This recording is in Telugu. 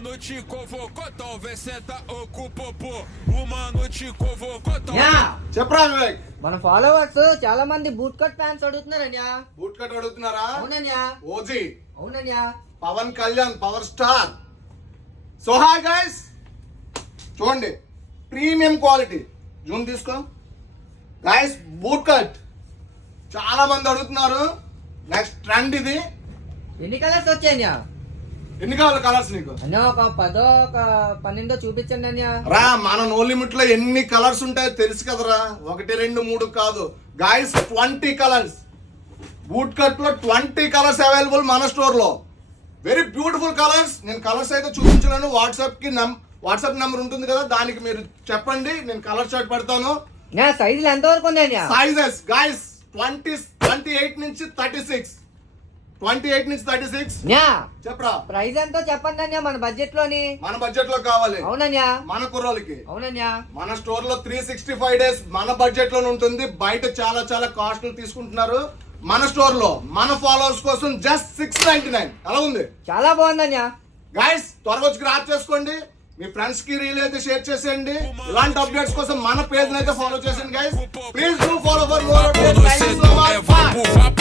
mano te convocou, talvez senta ocupa pô. O mano te convocou, చెప్పరా వివేక్, మన ఫాలోవర్స్ చాలా మంది బూట్ కట్ ఫ్యాన్స్ అడుగుతున్నారన్యా. బూట్ కట్ అడుగుతున్నారా? అవునన్యా, ఓజీ అవునన్యా. Pavan Kalyan power star. So hi guys, చూడండి ప్రీమియం క్వాలిటీ. జూమ్ తీసుకో గైస్, బూట్ కట్ చాలా మంది అడుగుతున్నారు. నెక్స్ట్ ట్రెండ్ ఇది. ఎన్ని కలర్స్ వచ్చాయన్యా? ఎన్ని కావాలి కలర్స్ నీకు? అన్యా ఒక 10 ఒక 12 చూపించండి అన్యా. రా, మన నో లిమిట్ లో ఎన్ని కలర్స్ ఉంటాయో తెలుసు కదరా. 1 2 3 కాదు గైస్, 20 కలర్స్. బూట్ కట్ లో 20 కలర్స్ అవైలబుల్ మన స్టోర్ లో. Very beautiful colours. నేను కలర్స్ అయితే చూపించలేను. వాట్సాప్ నెంబర్ ఉంటుంది కదా, దానికి మీరు చెప్పండి, నేను కలర్ చార్ట్ పెడతాను. సైజులు ఎంత వరకు ఉన్నాయన్యా? సైజెస్ గైస్ 28 నుంచి 36. 28 నుంచి 36. చెప్పరా ప్రైస్ ఎంతో చెప్పండి అన్యా, మన బడ్జెట్ లోని. మన బడ్జెట్ లో కావాలి. అవునన్యా, మన కుర్రోళ్ళకి. అవునన్యా. మన స్టోర్ లో 365 డేస్ మన బడ్జెట్ లో ఉంటుంది. బయట చాలా చాలా కాస్ట్లు తీసుకుంటున్నారు. మన స్టోర్ లో మన ఫాలోవర్స్ కోసం జస్ట్ 699. ఎలా ఉంది? చాలా బాగుందన్యా. గైస్ త్వరగా వచ్చి గ్రాప్ చేసుకోండి. మీ ఫ్రెండ్స్ కి రీల్ అయితే షేర్ చేసేయండి. ఇలాంటి అప్డేట్స్ కోసం మన పేజ్ అయితే ఫాలో చేయండి guys. Please do follow for more updates. Thank you so much.